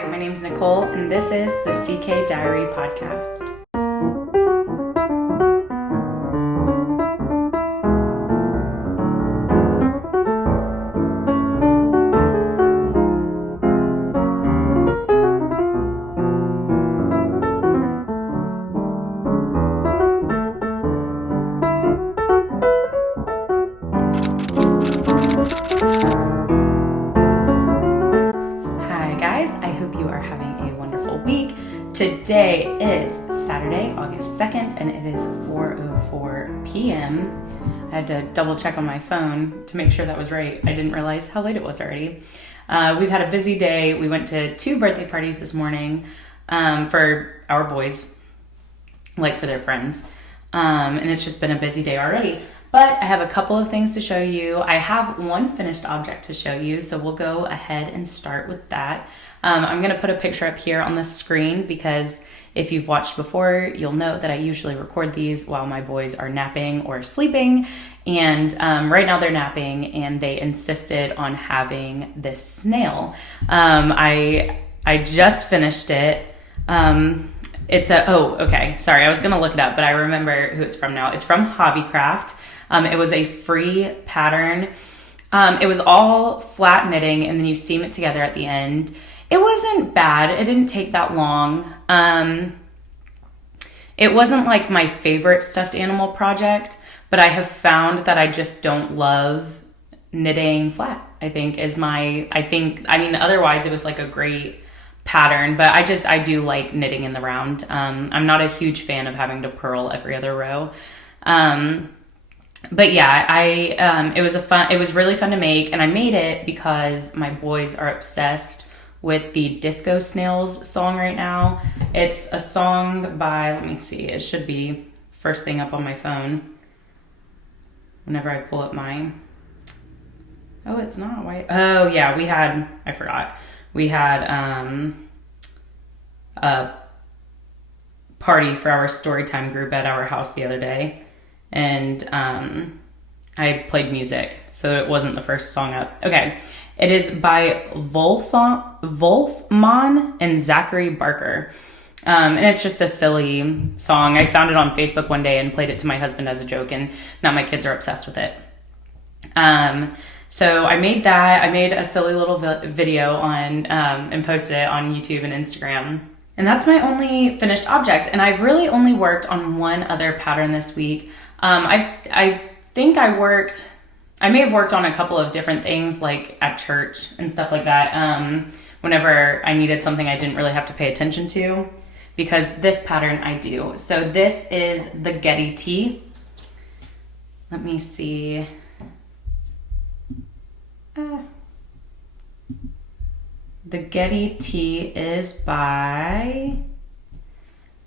Hi, my name is Nicole, and this is the CK Diary Podcast. Today is Saturday, August 2nd, and it is 4:04 p.m. I had to double check on my phone to make sure that was right. I didn't realize how late it was already. We've had a busy day. We went to 2 birthday parties this morning for our boys, like for their friends. And it's just been a busy day already. But I have a couple of things to show you. I have one finished object to show you, so we'll go ahead and start with that. I'm going to put a picture up here on the screen because if you've watched before, you'll know that I usually record these while my boys are napping or sleeping. And right now they're napping, and they insisted on having this snail. I just finished it. Okay. Sorry, I was going to look it up, but I remember who it's from now. It's from Hobbycraft. It was a free pattern. It was all flat knitting, and then you seam it together at the end. It wasn't bad. It didn't take that long. It wasn't like my favorite stuffed animal project, but I have found that I just don't love knitting flat, otherwise it was like a great pattern, but I do like knitting in the round. I'm not a huge fan of having to purl every other row. But yeah, it was really fun to make, and I made it because my boys are obsessed with the Disco Snails song right now. It's a song by, let me see, it should be first thing up on my phone whenever I pull up mine. Oh, it's not white. Oh yeah, I forgot. We had a party for our storytime group at our house the other day, and I played music, so it wasn't the first song up. Okay. It is by Wolfman and Zachary Barker. And it's just a silly song. I found it on Facebook one day and played it to my husband as a joke, and now my kids are obsessed with it. So I made that. I made a silly little video and posted it on YouTube and Instagram. And that's my only finished object. And I've really only worked on one other pattern this week. I think I may have worked on a couple of different things, like at church and stuff like that, whenever I needed something I didn't really have to pay attention to, because this pattern I do. So this is the Geddy tee. Let me see. The Geddy tee is by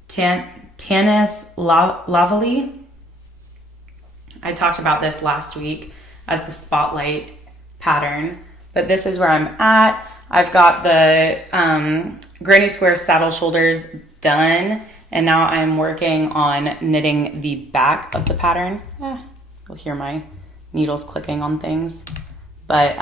Tanis Lavalley. I talked about this last week as the spotlight pattern, but this is where I'm at. I've got the granny square saddle shoulders done, and now I'm working on knitting the back of the pattern. You'll hear my needles clicking on things, but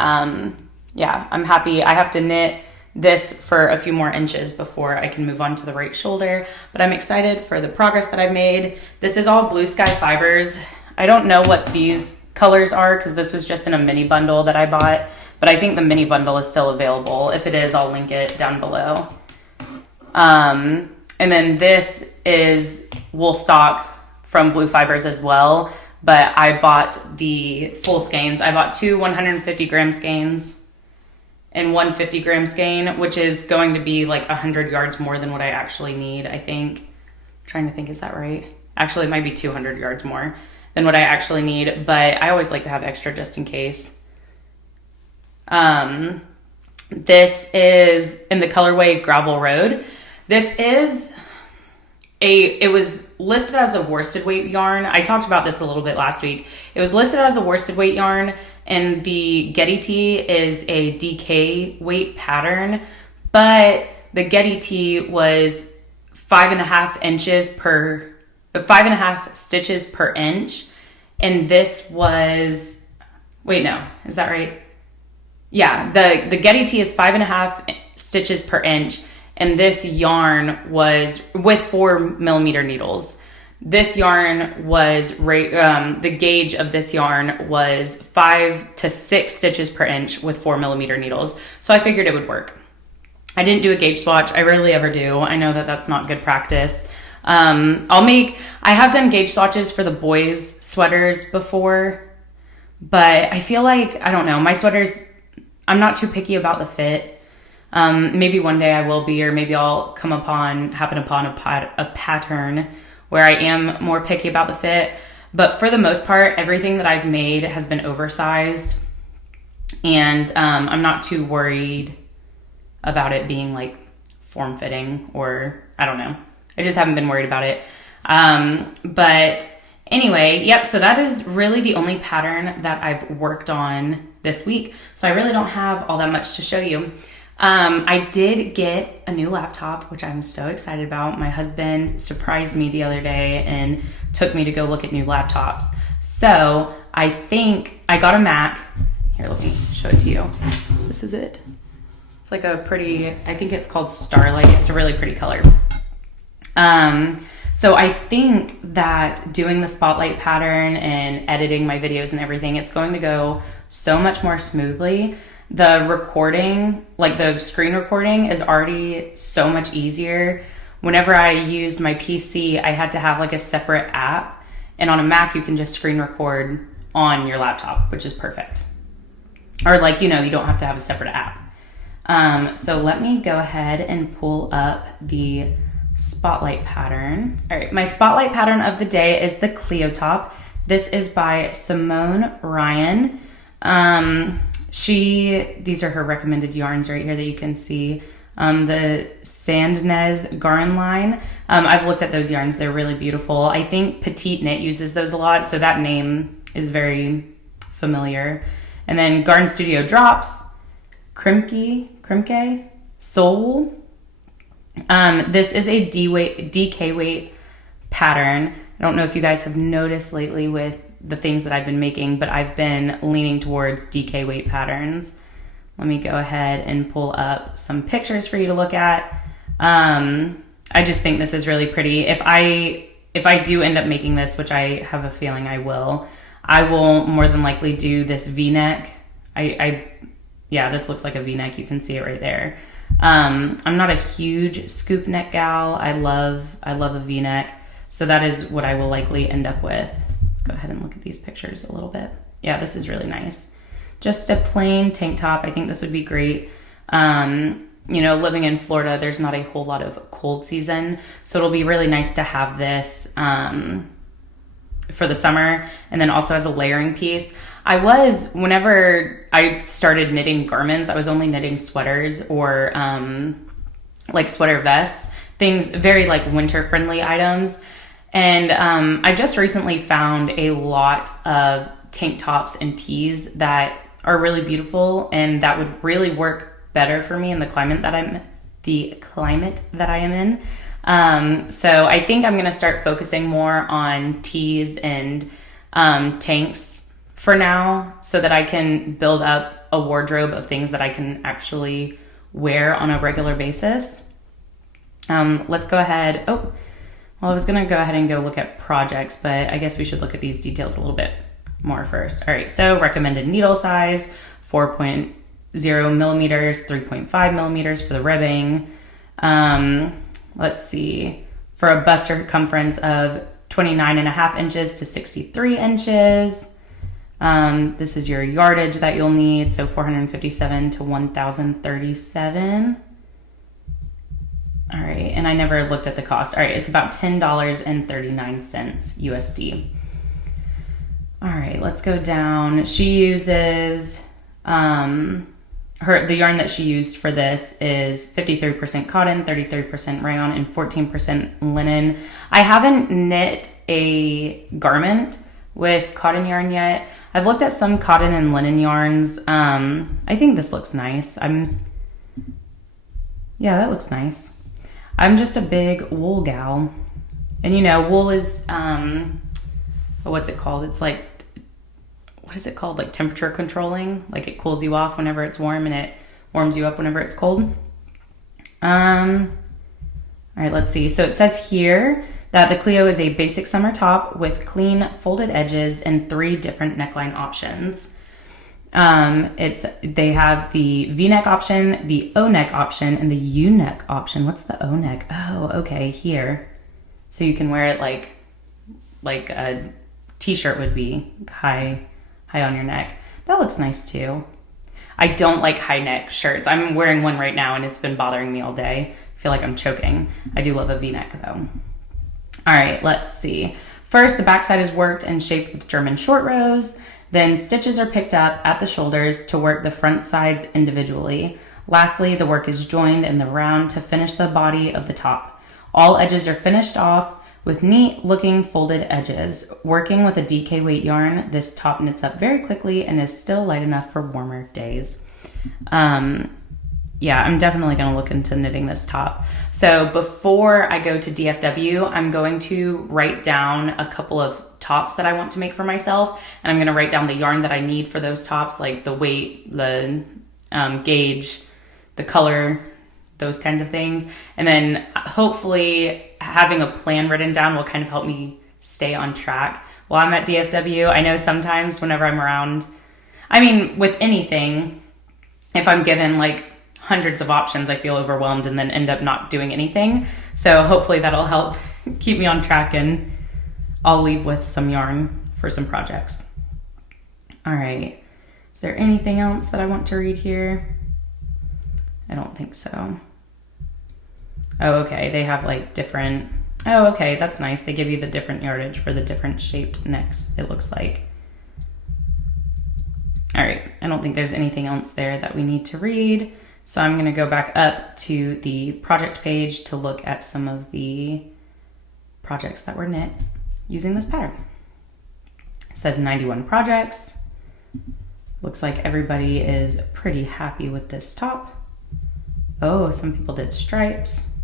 yeah, I'm happy. I have to knit this for a few more inches before I can move on to the right shoulder, but I'm excited for the progress that I've made. This is all Blue Sky fibers. I don't know what these colors are because this was just in a mini bundle that I bought, but I think the mini bundle is still available. If it is, I'll link it down below. And then this is wool stock from Blue Fibers as well, but I bought the full skeins. I bought 2 150 gram skeins and 1 50 gram skein, which is going to be like 100 yards more than what I actually need, I think. I'm trying to think, is that right? Actually, it might be 200 yards more than what I actually need, but I always like to have extra just in case. This is in the colorway Gravel Road. It was listed as a worsted weight yarn. I talked about this a little bit last week. It was listed as a worsted weight yarn, and the Geddy tee is a DK weight pattern, but the Geddy tee was 5.5 stitches per inch, and this was, wait, no, is that right? Yeah, the Geddy tee is 5.5 stitches per inch. And this yarn was with 4mm needles. This yarn was, the gauge of this yarn was 5 to 6 stitches per inch with 4mm needles. So I figured it would work. I didn't do a gauge swatch. I rarely ever do. I know that that's not good practice. I have done gauge swatches for the boys' sweaters before, but I feel like, I don't know, my sweaters, I'm not too picky about the fit. Maybe one day I will be, or maybe I'll happen upon a pattern where I am more picky about the fit. But for the most part, everything that I've made has been oversized, and I'm not too worried about it being like form-fitting, or I don't know. I just haven't been worried about it. But anyway, yep, so that is really the only pattern that I've worked on this week. So I really don't have all that much to show you. I did get a new laptop, which I'm so excited about. My husband surprised me the other day and took me to go look at new laptops. So I think I got a Mac. Here, let me show it to you. This is it. It's like a pretty, I think it's called Starlight. It's a really pretty color. So I think that doing the spotlight pattern and editing my videos and everything, it's going to go so much more smoothly. The recording, like the screen recording, is already so much easier. Whenever I used my PC, I had to have like a separate app, and on a Mac you can just screen record on your laptop, which is perfect. Or like, you know, you don't have to have a separate app. So let me go ahead and pull up the spotlight pattern. All right, my spotlight pattern of the day is the Cleo top. This is by Simone Ryan. These are her recommended yarns right here that you can see. The Sandnes Garn line. I've looked at those yarns. They're really beautiful. I think Petite Knit uses those a lot, so that name is very familiar. And then Garn Studio Drops, Krimke, Soul. This is a DK weight pattern. I don't know if you guys have noticed lately with the things that I've been making, but I've been leaning towards DK weight patterns. Let me go ahead and pull up some pictures for you to look at. I just think this is really pretty. If I do end up making this, which I have a feeling I will more than likely do this V-neck. Yeah, this looks like a V-neck. You can see it right there. I'm not a huge scoop neck gal. I love a V-neck. So that is what I will likely end up with. Let's go ahead and look at these pictures a little bit. Yeah, this is really nice. Just a plain tank top. I think this would be great. You know, living in Florida, there's not a whole lot of cold season. So it'll be really nice to have this for the summer, and then also as a layering piece. Whenever I started knitting garments, I was only knitting sweaters or like sweater vests, things very like winter friendly items. And I just recently found a lot of tank tops and tees that are really beautiful and that would really work better for me in the climate that I am in. So I think I'm going to start focusing more on tees and tanks for now, so that I can build up a wardrobe of things that I can actually wear on a regular basis. Let's go ahead. I was going to go ahead and go look at projects, but I guess we should look at these details a little bit more first. All right, so recommended needle size, 4.0 millimeters, 3.5 millimeters for the ribbing. Let's see, for a bust circumference of 29.5 inches to 63 inches. This is your yardage that you'll need, so 457 to 1037. All right, and I never looked at the cost. All right, it's about $10.39 USD. All right, let's go down. She uses, the yarn that she used for this is 53% cotton, 33% rayon, and 14% linen. I haven't knit a garment with cotton yarn yet. I've looked at some cotton and linen yarns. I think this looks nice. Yeah, that looks nice. I'm just a big wool gal. And you know, wool is, what's it called? It's like, what is it called? Like temperature controlling. Like it cools you off whenever it's warm and it warms you up whenever it's cold. All right, let's see. So it says here that the Clio is a basic summer top with clean folded edges and 3 different neckline options. They have the V-neck option, the O-neck option, and the U-neck option. What's the O-neck? Oh, okay, here. So you can wear it like a t-shirt would be high on your neck. That looks nice too. I don't like high neck shirts. I'm wearing one right now and it's been bothering me all day. I feel like I'm choking. I do love a V-neck though. All right, let's see. First, the backside is worked and shaped with German short rows. Then stitches are picked up at the shoulders to work the front sides individually. Lastly, the work is joined in the round to finish the body of the top. All edges are finished off with neat looking folded edges. Working with a DK weight yarn, this top knits up very quickly and is still light enough for warmer days. Yeah, I'm definitely going to look into knitting this top. So before I go to DFW, I'm going to write down a couple of tops that I want to make for myself. And I'm going to write down the yarn that I need for those tops, like the weight, the gauge, the color, those kinds of things. And then hopefully having a plan written down will kind of help me stay on track while I'm at DFW. I know sometimes whenever I'm around, with anything, if I'm given like hundreds of options, I feel overwhelmed and then end up not doing anything. So hopefully that'll help keep me on track and I'll leave with some yarn for some projects. All right. Is there anything else that I want to read here? I don't think so. Oh, okay. They have like different... Oh, okay. That's nice. They give you the different yardage for the different shaped necks, it looks like. All right. I don't think there's anything else there that we need to read. So I'm going to go back up to the project page to look at some of the projects that were knit using this pattern. It says 91 projects. Looks like everybody is pretty happy with this top. Oh, some people did stripes.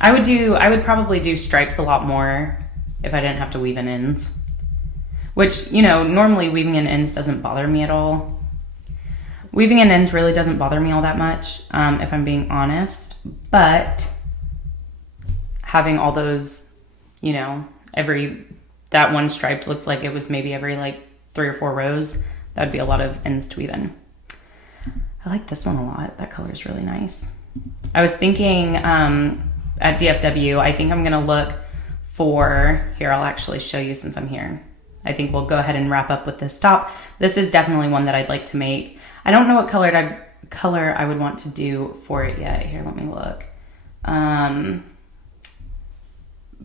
I would probably do stripes a lot more if I didn't have to weave in ends. Which, normally weaving in ends doesn't bother me at all. Weaving in ends really doesn't bother me all that much, if I'm being honest. But having all those, that one stripe looks like it was maybe every like 3 or 4 rows. That'd be a lot of ends to weave in. I like this one a lot. That color is really nice. I was thinking at DFW, I think I'm going to look for, here, I'll actually show you since I'm here. I think we'll go ahead and wrap up with this top. This is definitely one that I'd like to make. I don't know what color I would want to do for it yet. Here, let me look.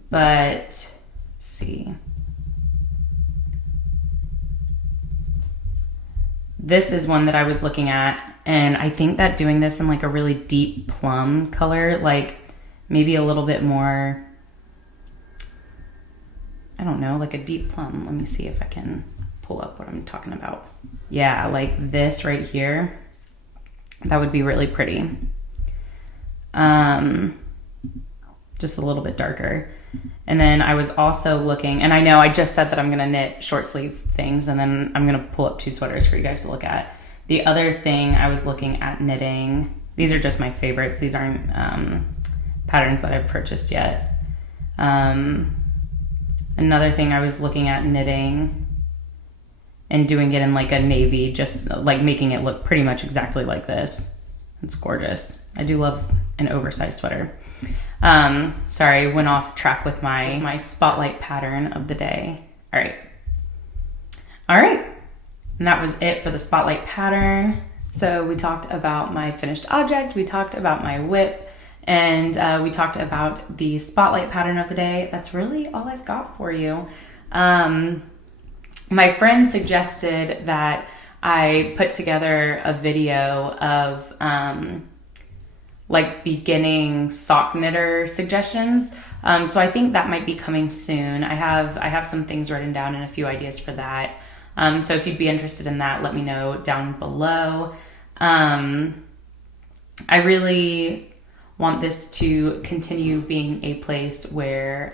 But let's see. This is one that I was looking at, and I think that doing this in like a really deep plum color, like maybe a little bit more, I don't know, like a deep plum. Let me see if I can pull up what I'm talking about. Yeah, like this right here. That would be really pretty. Just a little bit darker. And then I was also looking, and I know I just said that I'm going to knit short sleeve things, and then I'm going to pull up 2 sweaters for you guys to look at. The other thing I was looking at knitting, these are just my favorites. These aren't patterns that I've purchased yet. Another thing I was looking at knitting and doing it in like a navy, just like making it look pretty much exactly like this. It's gorgeous. I do love an oversized sweater. Sorry, went off track with my spotlight pattern of the day. All right. And that was it for the spotlight pattern. So we talked about my finished object, we talked about my whip, and we talked about the spotlight pattern of the day. That's really all I've got for you. My friend suggested that I put together a video of like beginning sock knitter suggestions. So I think that might be coming soon. I have some things written down and a few ideas for that. So if you'd be interested in that, let me know down below. I really want this to continue being a place where,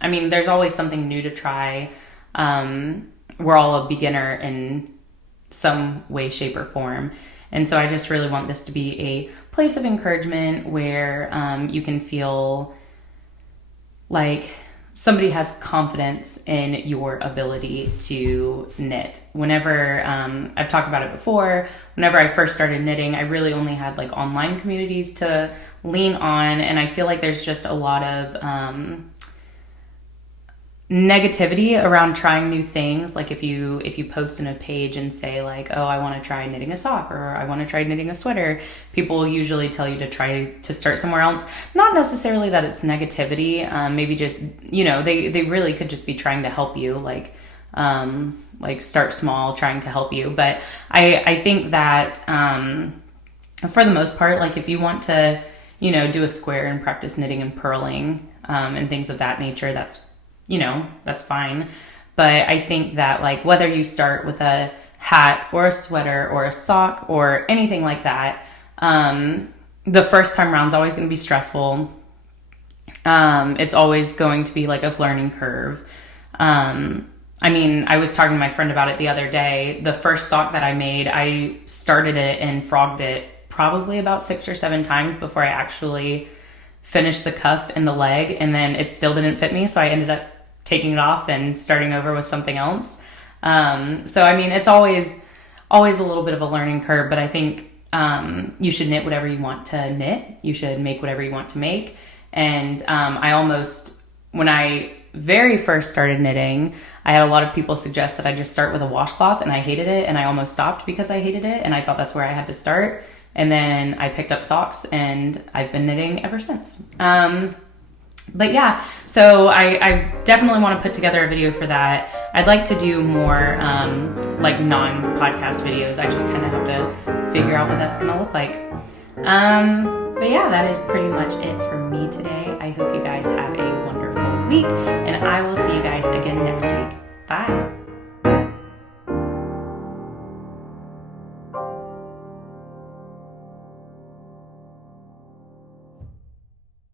there's always something new to try. We're all a beginner in some way, shape, or form. And so I just really want this to be a place of encouragement where you can feel like somebody has confidence in your ability to knit. Whenever, I've talked about it before, whenever I first started knitting, I really only had like online communities to lean on. And I feel like there's just a lot of negativity around trying new things. Like if you post in a page and say like, oh, I want to try knitting a sock, or I want to try knitting a sweater, people people usually tell you to try to start somewhere else. Not necessarily that it's negativity, maybe just, they really could just be trying to help you, like start small, trying to help you. But I think that for the most part, like if you want to, do a square and practice knitting and purling and things of that nature, that's fine. But I think that like whether you start with a hat or a sweater or a sock or anything like that, the first time around is always going to be stressful. It's always going to be like a learning curve. I was talking to my friend about it the other day. The first sock that I made, I started it and frogged it probably about 6 or 7 times before I actually finished the cuff and the leg, and then it still didn't fit me, so I ended up taking it off and starting over with something else. It's always a little bit of a learning curve, but I think you should knit whatever you want to knit. You should make whatever you want to make. And when I very first started knitting, I had a lot of people suggest that I just start with a washcloth, and I hated it, and I almost stopped because I hated it, and I thought that's where I had to start. And then I picked up socks, and I've been knitting ever since. But yeah, so I definitely want to put together a video for that. I'd like to do more like non-podcast videos. I just kind of have to figure out what that's going to look like. But yeah, that is pretty much it for me today. I hope you guys have a wonderful week, and I will see you guys again next week. Bye.